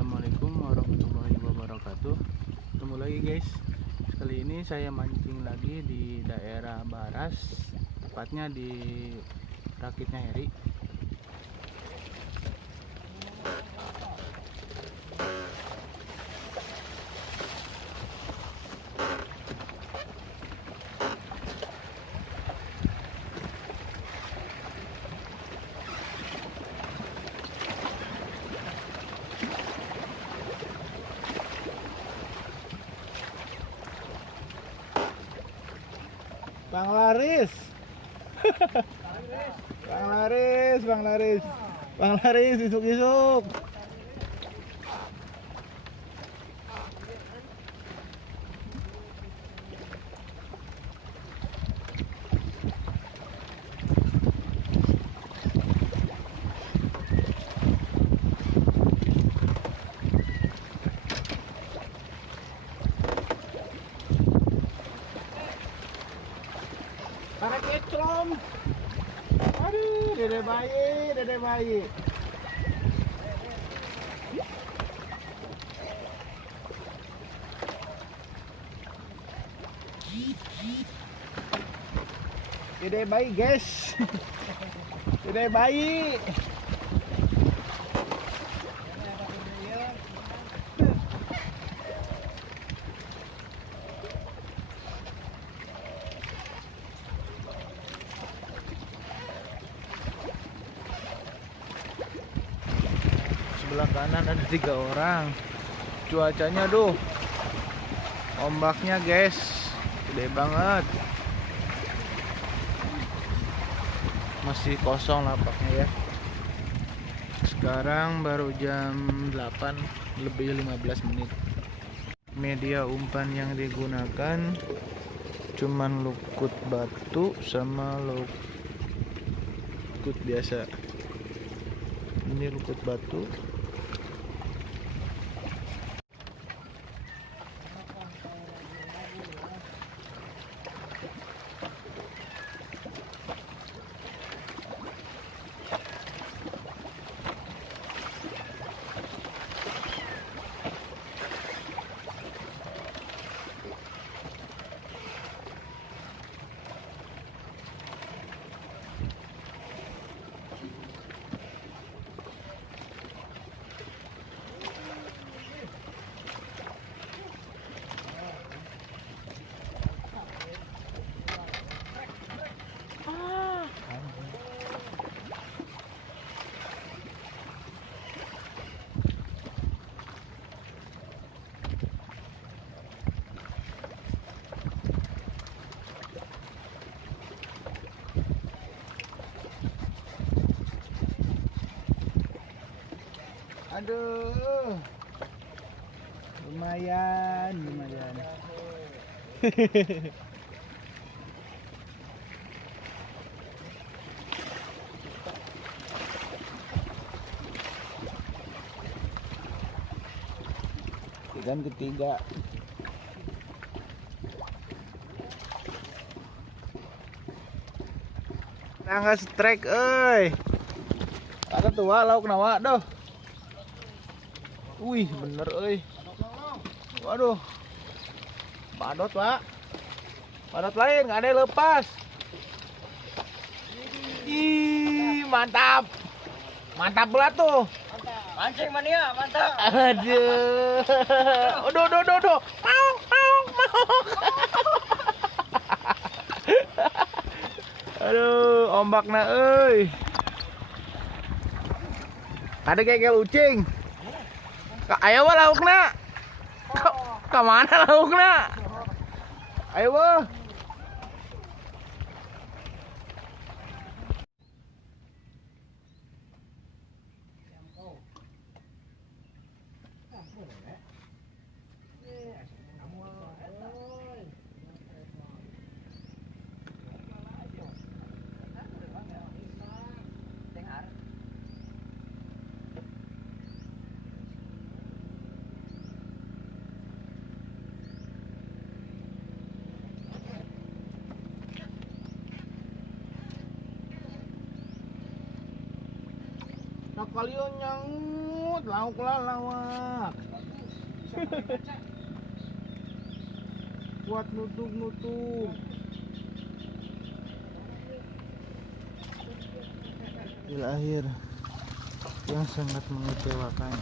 Assalamualaikum warahmatullahi wabarakatuh. Ketemu lagi guys. Kali ini saya mancing lagi di daerah Baras, tepatnya di Rakitnya Heri. Bang Laris. Bang Laris isuk-isuk. Tarik keclom. Aduh, dede bayi. Dede bayi, guys. Dede bayi. Sebelah kanan ada 3 orang. Cuacanya ombaknya guys, gede banget. Masih kosong lapaknya ya. Sekarang baru jam 8 lebih 15 menit. Media umpan yang digunakan cuman lukut batu sama lukut biasa. Ini lukut batu. Aduh. Lumayan. Ikan ketiga. Nangga strike euy. Ada tua lauk nawa doh. Wih, bener euy. Waduh. Badot, Pak. Badot lain, nggak ada yang lepas. Ih, mantap. Mantap pula tuh. Mancing mania, mantap. Aduh. Aduh. Mau. Aduh, ombakna euy. Ada kayak lucing. Ayo wa laukna. Ka mana laukna? Ayo wa. Nah kalian nyangut semut, lauk lah lawak. Buat nutung-nutung. Hasil akhir yang sangat mengecewakan.